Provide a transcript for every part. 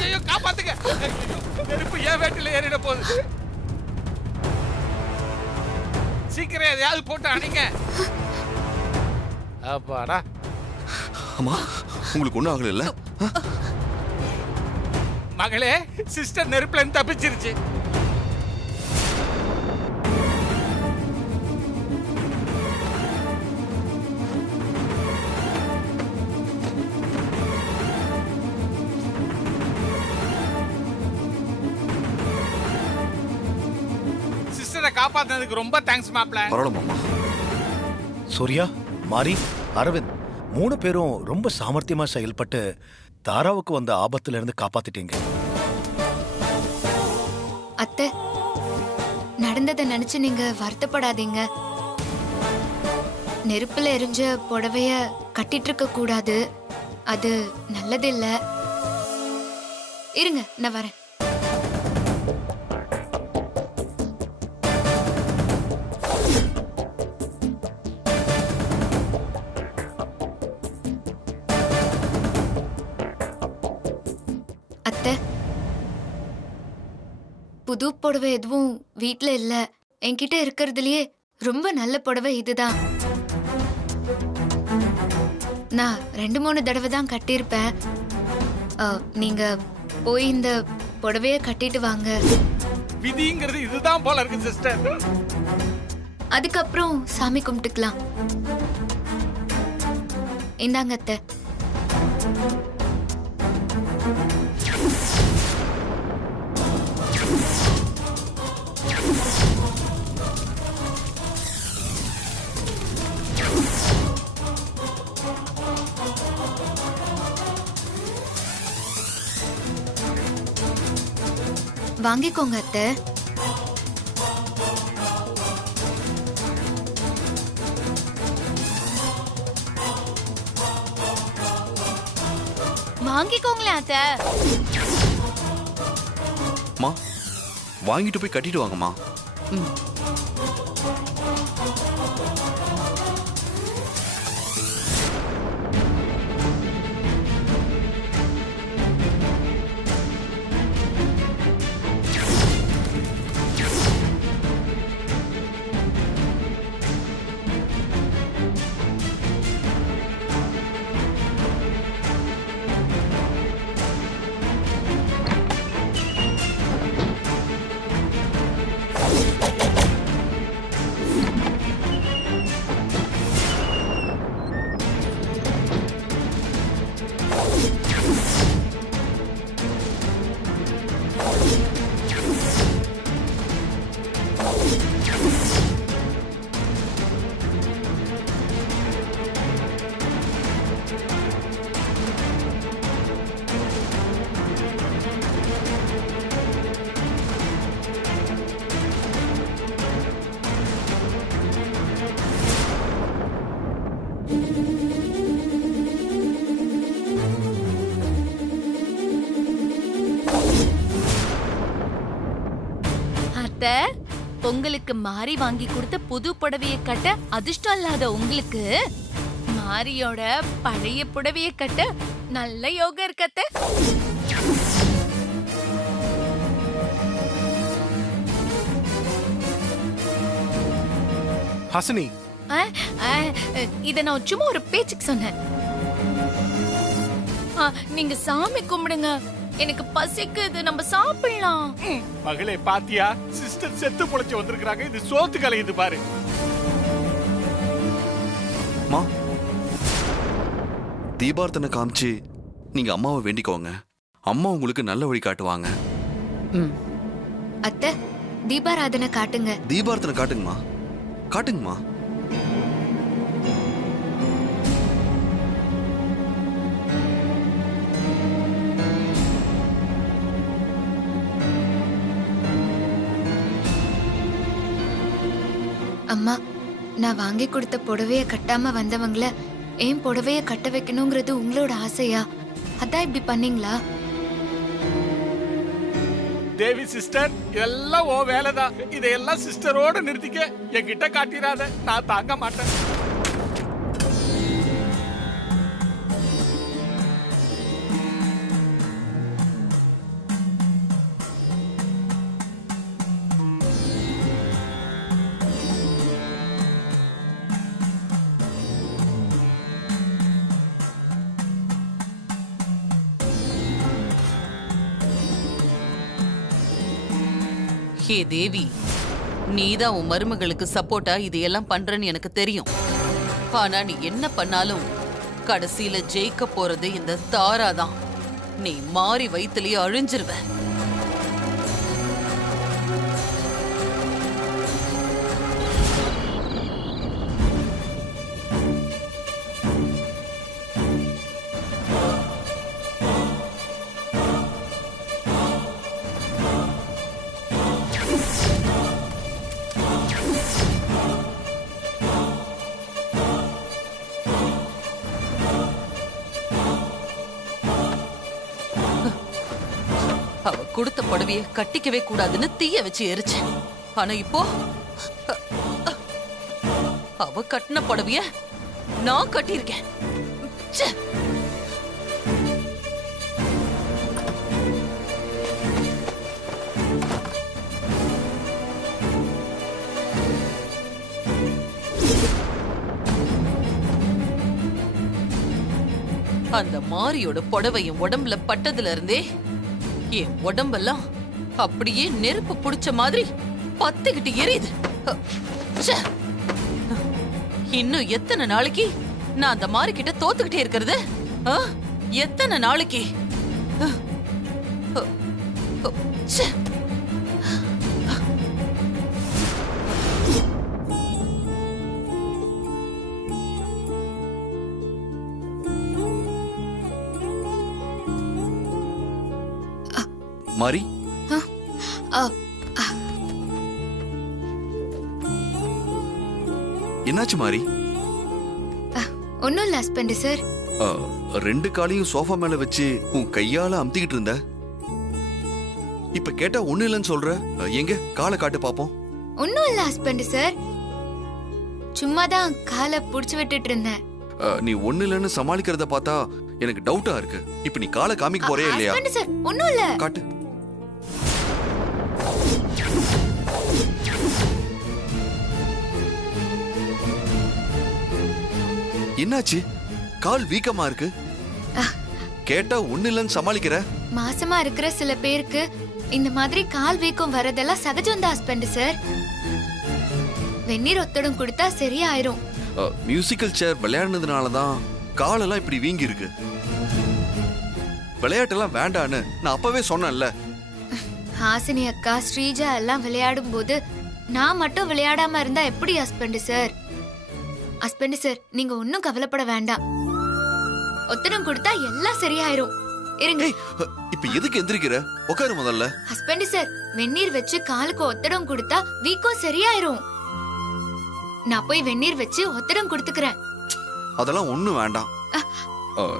ஐயோ காப்பாத்துங்க. நெருப்பு ஏன் வேட்டில ஏறிட போகுது. சீக்கிரம் எதையாவது போட்டு அணைங்க. அப்பாடா. அம்மா உங்களுக்கு ஒன்றும் ஆகல இல்ல? மகளே, சிஸ்டர் நெருப்புல இருந்து தப்பிச்சிருச்சு. சிஸ்டரை காப்பாத்தினதுக்கு ரொம்ப தேங்க்ஸ் மாப்ள. பரவாயில்ல மாமா. சூர்யா, மாரி, அரவிந்த் 3 பேரும் ரொம்ப சாமர்த்தியமா செயல்பட்டு தாராவுக்கு வந்த ஆபத்துல இருந்து காப்பாத்திட்டீங்க. அத்தை, நடந்ததை நினைச்சு நீங்க வருத்தப்படாதீங்க. நெருப்புல எரிஞ்ச புடவைய கட்டிட்டு இருக்க கூடாது, அது நல்லதில்ல. இருங்க, நான் வரேன். அத்தை, புது புடவை எதுவும் வீட்ல இல்ல. என்கிட்ட இருக்கிறதுலயே ரொம்ப நல்ல புடவை இதுதான். நான் 2-3 தடவை தான் கட்டியிருப்பேன். நீங்க போய் இந்த புடவைய கட்டிட்டு வாங்க. விதிங்கிறது இதுதான் போல இருக்கு சிஸ்டர். அதுக்கப்புறம் சாமி கும்பிட்டுக்கலாம். இந்தாங்க அத்தை. வாங்கிக்கோங்க அத்தை. வாங்கிக்கோங்களேன் அத்தை. மா வாங்கிட்டு போய் கட்டிட்டு வாங்கம்மா. அத்தை, உங்களுக்கு மாரி வாங்கி கொடுத்த புது புடவைய கட்ட அதிர்ஷ்டம் இல்லாத உங்களுக்கு மாரியோட பழைய புடவைய கட்ட நல்ல யோகம் இருக்கு அத்தை. ஹாசினி, இத நான் சும்மா ஒரு பேச்சுக்கு சொன்னேன். நீங்க சாமி கும்பிடுங்க, எனக்கு பசிக்குது, நம்ம சாப்பிடலாம். மகளே பாத்தியா, சிஸ்டர் செத்து பொழைச்சு வந்திருக்காங்க. இது சோத்து கலையுது பாரு. மா தீபார்த்தனை காமிச்சு நீங்க அம்மாவை வேண்டிக்கோங்க. அம்மா உங்களுக்கு நல்ல வழி காட்டுவாங்க. அத்தை, தீபாராதனை காட்டுங்க. தீபார்த்தனை காட்டுங்கம்மா, காட்டுங்கம்மா. அம்மா, நான் வாங்கி கொடுத்த புடவைய கட்டாம வந்தவங்கள ஏன் புடவைய கட்ட வைக்கணுங்கிறது உங்களோட ஆசையா? அதான் இப்படி பண்ணீங்களா? தேவி சிஸ்டர், இதெல்லாம் ஓ வேலைதான். இதையெல்லாம் சிஸ்டரோட நிறுத்திக்க. என்கிட்ட காட்டிடாத, நான் தாங்க மாட்டேன். ஹே தேவி, நீதான் உன் மருமகளுக்கு சப்போர்ட்டா இதையெல்லாம் பண்றன்னு எனக்கு தெரியும். ஆனா நீ என்ன பண்ணாலும் கடைசியில ஜெயிக்க போறது இந்த தாராதான். நீ மாறி வயித்துலயே அழிஞ்சிருவ. அவ கொடுத்த புடவைய கட்டிக்கவே கூடாதுன்னு தீய வச்சு எரிச்சேன். ஆனா இப்போ அவ கட்டின புடவைய நான் கட்டியிருக்கேன். ச்சே. அந்த மாரியோட புடவையும் உடம்புல பட்டதுல இருந்தே என் உடம்பெல்லாம் அப்படியே நெருப்பு புடிச்ச மாதிரி பத்திக்கிட்டு எரியுது. ச்சே. இன்னும் எத்தனை நாளைக்கு நான் அந்த மாரி கிட்ட தோத்துக்கிட்டே இருக்கிறது? எத்தனை நாளைக்கு? ச்சே. மாரி, அ, என்னாச்சு மாரி? ஒன்னும் இல்ல ஹஸ்பண்ட் சார். ரெண்டு காலையும் சோஃபா மேல வச்சு உன் கையால அமுத்திக்கிட்டு இருந்த. இப்ப கேட்டா ஒண்ணு இல்லைன்னு சொல்ற. எங்க காலை காட்டு பாப்போம். ஒன்னும் இல்ல ஹஸ்பண்ட் சார், சும்மாதான் காலை புடிச்சு விட்டுட்டு இருந்தேன். நீ ஒண்ணு இல்லைன்னு சமாளிக்கிறத பார்த்தா எனக்கு டவுட்டா இருக்கு. இப்ப நீ காலை காமிக்க போறே இல்லையா? ஹஸ்பண்ட் சார் ஒன்னும் இல்ல. காட்டு. என்னாச்சு? கால் வீக்கமா இருக்கு. கேட்டா ஒண்ணு இல்லைன்னு சமாளிக்கிற. மாசமா இருக்கிற சில பேருக்கு இந்த மாதிரி கால் வீக்கம் வரதெல்லாம் சகஜம் தான் ஹஸ்பண்ட் சார். வெந்நீர் ஒத்தடம் கொடுத்தா சரியாயிரும். மியூசிக்கல் சேர் விளையாடுனதுனாலதான் காலெல்லாம் இப்படி வீங்கி இருக்கு. விளையாட்டெல்லாம் வேண்டான்னு நான் அப்பவே சொன்னேன்ல. ஹாசினி அக்கா, ஸ்ரீஜா எல்லாம் விளையாடும் போது நான் மட்டும் விளையாடாம இருந்தா எப்படி ஹஸ்பண்ட் சார்? ஹஸ்பண்ட் சார் நீங்க ஒன்னும் கவலைப்பட வேண்டாம். ஒத்தடம் கொடுத்தா எல்லாம் சரியாயிரும். இருங்க. இப்ப எதுக்கு எந்திரிக்கிற? உட்காரு முதல்ல. ஹஸ்பண்ட் சார் வெந்நீர் வச்சு காலுக்கு ஒத்தடம் கொடுத்தா வீக்கம் சரியாயிரும். நான் போய் வெந்நீர் வச்சு ஒத்தடம் கொடுத்துக்கிறேன். அதெல்லாம் ஒண்ணும் வேண்டாம்.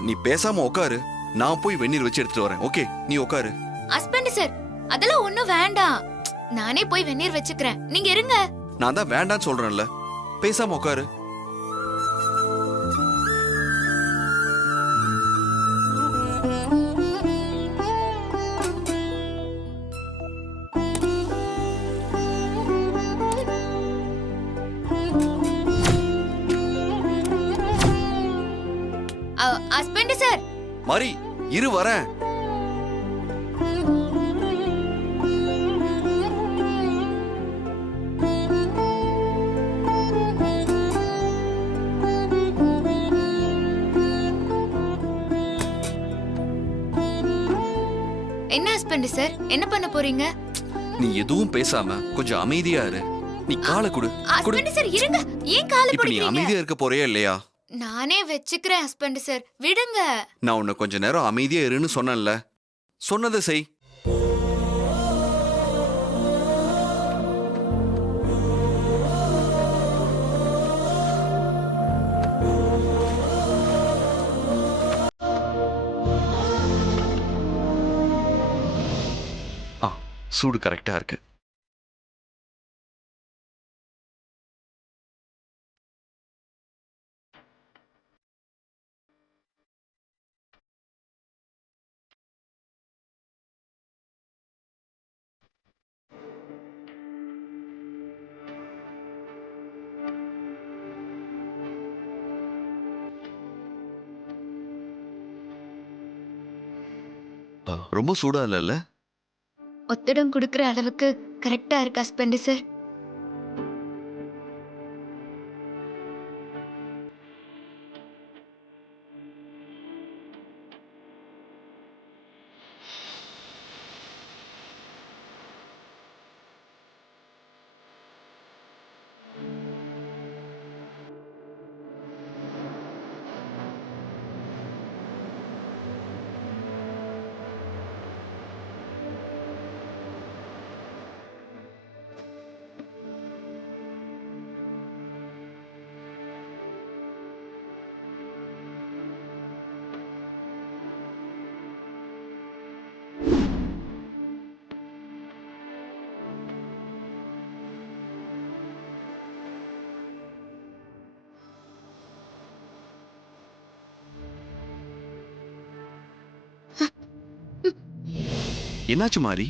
நீ பேசாம உட்காரு. நான் போய் வெந்நீர் வச்சு எடுத்துட்டு வரேன். ஓகே, நீ உட்காரு. ஹஸ்பண்ட் சார் அதெல்லாம் ஒண்ணும் வேண்டாம். நானே போய் வெந்நீர் வச்சுக்கிறேன். நீங்க இருங்க. நான் தான் வேண்டான்னு சொல்றேன்ல. பேசாம உட்காரு. Husband sir. மாரி, இரு வரேன். என்ன ஹஸ்பண்ட் சார் என்ன பண்ண போறீங்க? நீ எதுவும் பேசாம கொஞ்சம் அமைதியா இரு. நீ காலை கொடு. ஹஸ்பண்ட் சார் இருங்க. ஏன் காலை இப்ப நீ பிடிக்கிறீங்க? அமைதியா இருக்க போறியா இல்லையா? நானே வச்சுக்கிறேன் ஹஸ்பண்ட் சார், விடுங்க. நான் உன்னை கொஞ்ச நேரம் அமைதியா இருன்னு சொன்னேன்ல. சொன்னதை செய். சூடு கரெக்டா இருக்கு. ரொம்ப சூடா இல்லைல்ல? ஒத்தடம் குடுக்கிற அளவுக்கு கரெக்டா இருக்கு ஹஸ்பண்ட் சார். என்னாச்சு மாறி?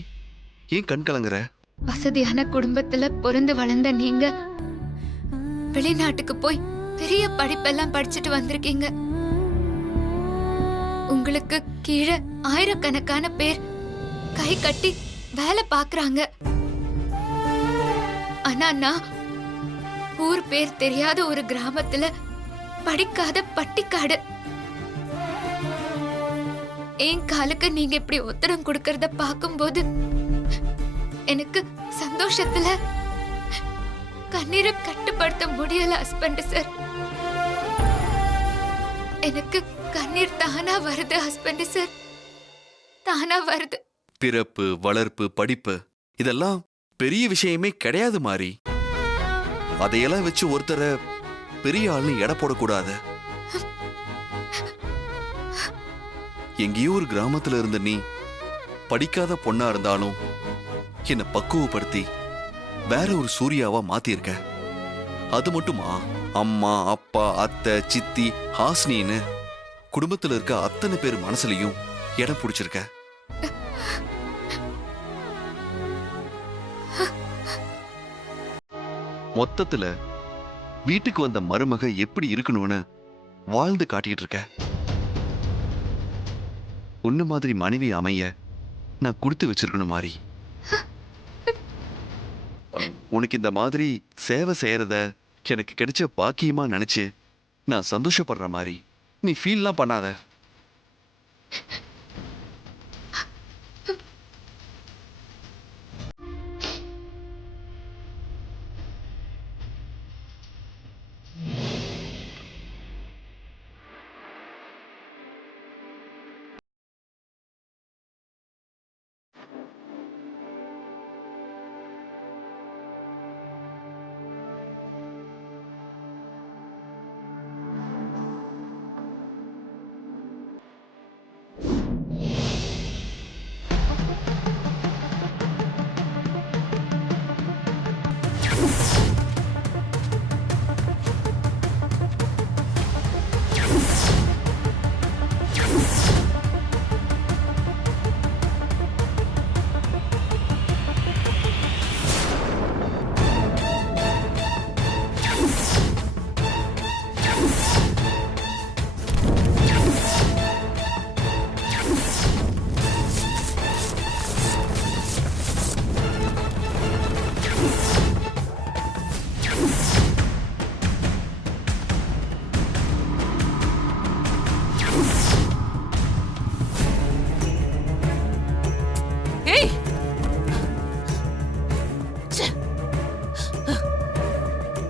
ஏன் கண் கலங்குற? வசதியான குடும்பத்துல பிறந்து வளர்ந்த நீங்க வெளிநாட்டுக்கு போய் பெரிய படிப்பெல்லாம் படிச்சுட்டு வந்திருக்கீங்க. உங்களுக்கு கீழே ஆயிரக்கணக்கான பேர் கை கட்டி வேலை பாக்குறாங்க. ஆனா நான் ஊர் பேர் தெரியாத ஒரு கிராமத்துல படிக்காத பட்டிக்காடு. என் காலுக்கு நீங்க இப்படி உத்தரம் கொடுக்கறத பார்க்கும்போது எனக்கு சந்தோஷத்துல கண்ணீரை கட்டுப்படுத்த முடியல ஹஸ்பண்ட் சார். எனக்கு கண்ணீர் தானா வருது ஹஸ்பண்ட் சார், தானா வருது. பிறப்பு, வளர்ப்பு, படிப்பு இதெல்லாம் பெரிய விஷயமே கிடையாது மாறி. அதையெல்லாம் வச்சு ஒருத்தரை பெரிய ஆள்னு எடை போடக்கூடாது. எங்கேயோ ஒரு கிராமத்துல இருந்த நீ படிக்காத பொண்ணா இருந்தாலும் என்னை பக்குவப்படுத்தி வேற ஒரு சூர்யாவா மாத்திருக்க. அது மட்டுமா, அம்மா, அப்பா, அத்தை, சித்தி, ஹாஸ்னின்னு குடும்பத்துல இருக்க அத்தனை பேர் மனசுலயும் இடம் பிடிச்சிருக்க. மொத்தத்துல வீட்டுக்கு வந்த மருமக எப்படி இருக்கணும்னு வாழ்ந்து காட்டிட்டு இருக்க. உன்ன மாதிரி மனைவி அமைய நான் கொடுத்து வச்சிருக்கணும் மாறி. உனக்கு இந்த மாதிரி சேவை செய்யறத எனக்கு கிடைச்ச பாக்கியமா நினைச்சு நான் சந்தோஷப்படுற மாதிரி. நீ ஃபீல்லாம் பண்ணாத.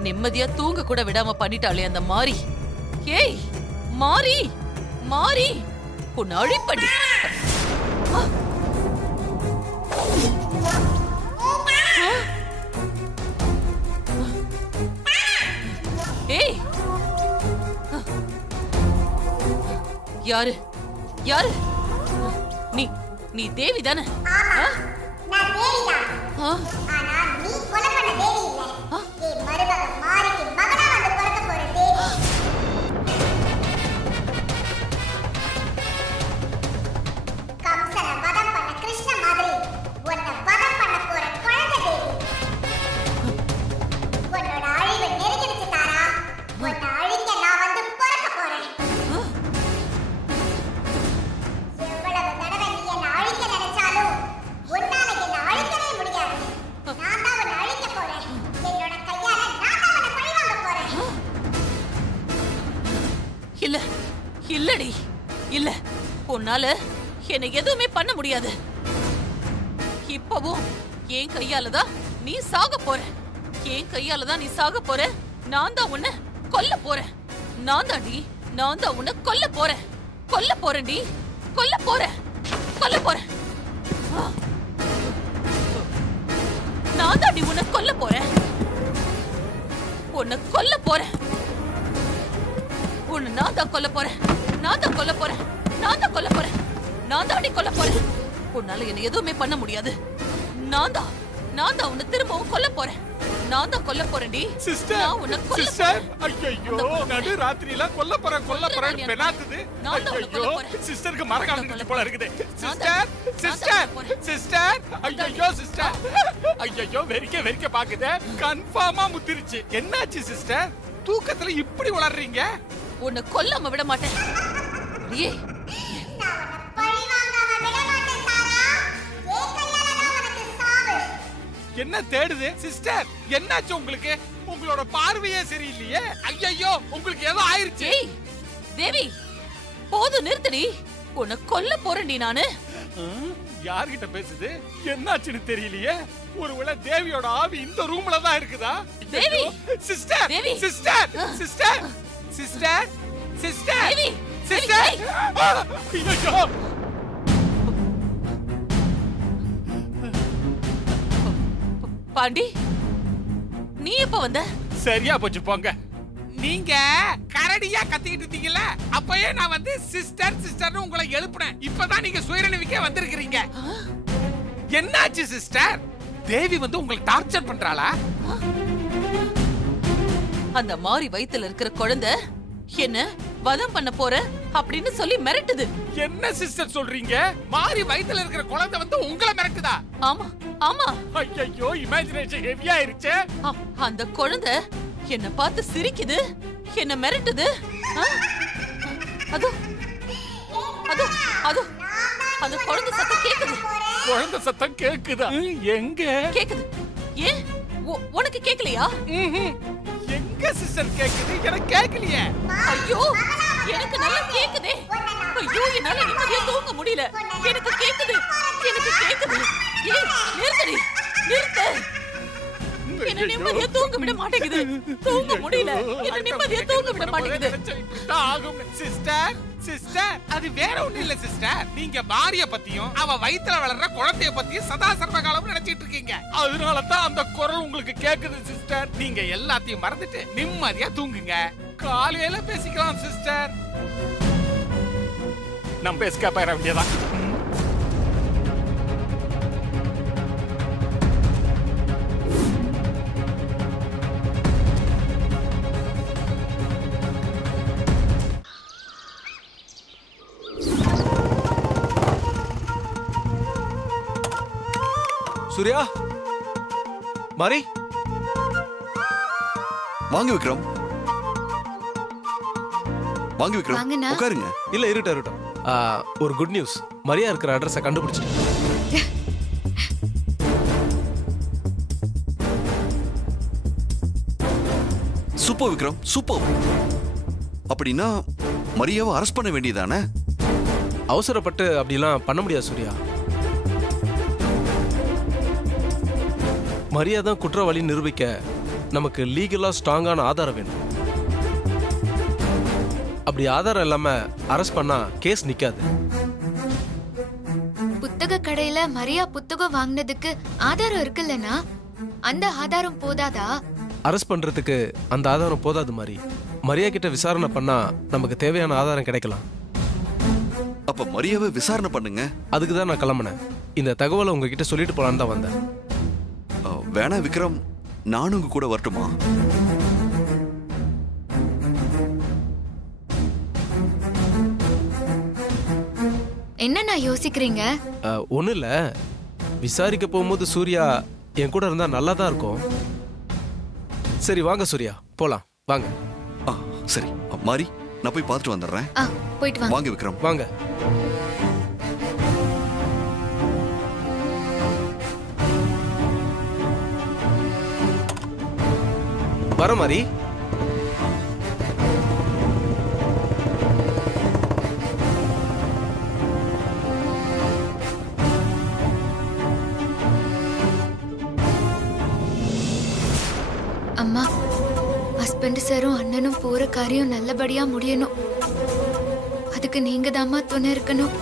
நிம்மதியா தூங்க கூட விடாம பண்ணிட்டாளே அந்த மாறி. ஏய் மாறி, மாறி உன்னை அழிப்படி. ஏய் யாரு யாரு நீ? நீ தேவி தானே? நான் தேவிதான். ஆனா நீ கொலை பண்ண தேவி இல்ல. என் மருமக மாறிக்கு மகனா வந்து பிறக்க போற தேவி. கம்சனை வதம் பண்ண கிருஷ்ண மாதிரி உன்னை வதம் பண்ண போற குழந்தை தேவி. உன்னோட அழிவு நெருங்கிடுச்சு தாரா. உன்னை அழிக்க நான் வந்து பிறக்க போறேன். எவ்வளவு தடவை நீ என்னை அழிக்க நினைச்சாலும் உன்னால என்னை அழிக்கவே முடியாது. இல்லடி, இல்ல. உன்னால என்னை எதுவுமே பண்ண முடியாது. இப்பவும் என் கையால தான் நீ சாக போற. என் கையால தான் நீ சாக போற. நான் தான் உன்னை கொல்ல போறேன். நான் தான் உன்னை கொல்ல போறேன். கொல்ல போறேன்டி, கொல்ல போறேன், கொல்ல போறேன். நான் தாண்டி உன்னை கொல்ல போறேன். உன்னை கொல்ல போறேன். உன்னை நான் தான் கொல்ல போறேன். நான் தான் கொல்ல போறேன். நான் தான் கொல்ல போறேன். நான் தாண்டி கொல்ல போறேன். உன்னால என்ன எதுவுமே பண்ண முடியாது. நான் தான் உன்னை திரும்பவும் கொல்ல போறேன். நான் தான் கொல்ல போறேன்டி. சிஸ்டர், நான் உன்னை கொல்ல சிஸ்டர், போறேன். ஐயோ, நடு ராத்திரியில கொல்ல போறேன் பெனாத்துது. நான் தான் உன்னை ஐயோ, கொல்ல போறேன். சிஸ்டருக்கு மரகாலம் போல இருக்குது. நான் சிஸ்டர், தான் சிஸ்டர், கொல்ல போறேன். சிஸ்டர், ஐயோ, சிஸ்டர், ஐயோ, வெறிக்க பாக்குதே. கன்ஃபார்மா முத்திருச்சு. என்னாச்சு சிஸ்டர்? தூக்கத்துல இப்படி வளர்றீங்க? உன்னை கொல்லாம விட மாட்டேன். ஏய், நான் உன்னை பழி வாங்காம விட மாட்டேன் தாரா. என் கையால தான் உனக்கு சாவு. என்ன தேடுது சிஸ்டர்? என்னாச்சு உங்களுக்கு? உங்களோட பார்வையே சரியில்லையே. ஐயோ, உங்களுக்கு ஏதோ ஆயிருச்சு. ஏய், தேவி, போதும் நிறுத்தடி. உன்னை கொல்ல போறேன்டி நானு. யார்கிட்ட பேசுது? என்னாச்சுன்னு தெரியலையே. ஒருவேளை தேவியோட ஆவி இந்த ரூம்ல தான் இருக்குதா? தேவி! சிஸ்டர், தேவி! சிஸ்டர், சிஸ்டர், சிஸ்டர், சிஸ்டர், தேவி! சிஸ்டர். தேவி! ஐயோ! பாண்டி, நீ எப்ப வந்த? சரியா போச்சு போங்க. நீங்க கரடியா கத்திக்கிட்டு இருந்தீங்கல்ல, அப்பயே நான் வந்து சிஸ்டர் சிஸ்டர்னு உங்களை எழுப்புனேன். இப்பதான் நீங்க சுயநினைவுக்கே வந்திருக்கிறீங்க. என்னாச்சு சிஸ்டர்? தேவி வந்து உங்களை டார்ச்சர் பண்றாளா? அந்த மாரி வயித்துல இருக்கிற குழந்தை என்ன வதம் பண்ண போற அப்படின்னு சொல்லி மிரட்டுது. என்ன சிஸ்டர் சொல்றீங்க? மாறி வயித்துல இருக்கிற குழந்தை வந்து உங்களை மிரட்டுதா? ஆமா, ஆமா. ஐயோ, இமேஜினேஷன் ஹெவியா ஆயிருச்சு. அந்த குழந்தை என்ன பார்த்து சிரிக்குது, என்ன மிரட்டுது. ஆ? அதோ, அதோ, அதோ, அந்த குழந்தை சத்தம் கேக்குது. குழந்தை சத்தம் கேக்குதா? எங்க கேக்குது. ஏன் உனக்கு கேக்கலையா? எங்க சிஸ்டர் கேக்குது? எனக்கு கேக்கலையே. ஐயோ, எனக்கு நல்லா கேக்குதே. ஐயோ, என்னால நிம்மதியா தூங்க முடியல. எனக்கு கேக்குது, எனக்கு கேக்குது. ஏய், நிறுத்தடி, நிறுத்து. என்ன நிம்மதியா தூங்க விட மாட்டேங்குது. தூங்க முடியல. என்ன நிம்மதியா தூங்க விட மாட்டேங்குது. சிஸ்டர், சிஸ்டர், அது வேற ஒண்ணும் இல்ல சிஸ்டர். நீங்க மாரிய பத்தியும் அவ வயித்துல வளர்ற குழந்தைய பத்தியும் சதா சர்வ காலம் நினைச்சிட்டு இருக்கீங்க. அதனால தான் அந்த குரல் உங்களுக்கு கேக்குது சிஸ்டர். நீங்க எல்லாத்தையும் மறந்துட்டு நிம்மதியா தூங்குங்க. காலையில பேசிக்கலாம் சிஸ்டர். நம்ம எஸ்கேப் ஆயிட வேண்டியதான். சூர்யா, மாரி, வாங்க விக்ரம், வாங்க விக்ரம், வாங்கண்ணா. உட்காருங்க. இல்ல இருக்கட்டும். ஒரு குட் நியூஸ். மரியா இருக்கிற அட்ரஸை கண்டுபிடிச்சிட்டேன். Super Vikram, super. அப்படின்னா மரியாவை அரெஸ்ட் பண்ண வேண்டியதானே? அவசரப்பட்டு அப்படிலாம் பண்ண முடியாது சூர்யா. மரியா தான் குற்றவாளி நிரூபிக்க நமக்கு லீகலா ஸ்ட்ராங்கான ஆதாரம் வேணும். அப்படி ஆதாரம் இல்லாம அரெஸ்ட் பண்ணா கேஸ் நிக்காது. புத்தக கடையில மரியா புத்தகம் வாங்கினதுக்கு ஆதாரம் இருக்குல்லனா, அந்த ஆதாரம் போதாதா? அரெஸ்ட் பண்றதுக்கு அந்த ஆதாரம் போதாது மாதிரி. மரியா கிட்ட விசாரணை பண்ணா நமக்கு தேவையான ஆதாரம் கிடைக்கலாம். அப்ப மரியாவை விசாரணை பண்ணுங்க. அதுக்கு தான் நான் கிளம்பினேன். இந்த தகவலை உங்ககிட்ட சொல்லிட்டு போலான்னு தான் வந்தேன். வேணா விக்ரம், நானும் உங்க கூட வரட்டுமா? என்னண்ணா யோசிக்கிறீங்க? ஒன்றும் இல்லை, விசாரிக்க போகும்போது சூர்யா என் கூட இருந்தால் நல்லா தான் இருக்கும். சரி வாங்க சூர்யா, போலாம் வாங்க. சரி மாரி, நான் போய் பார்த்துட்டு வந்துடுறேன். போயிட்டு வாங்க. வாங்க விக்ரம், வாங்க. வர மாதிரி. அம்மா, ஹஸ்பண்ட் சாரும் அண்ணனும் போற காரியம் நல்லபடியா முடியணும். அதுக்கு நீங்க தாம்மா துணை இருக்கணும்.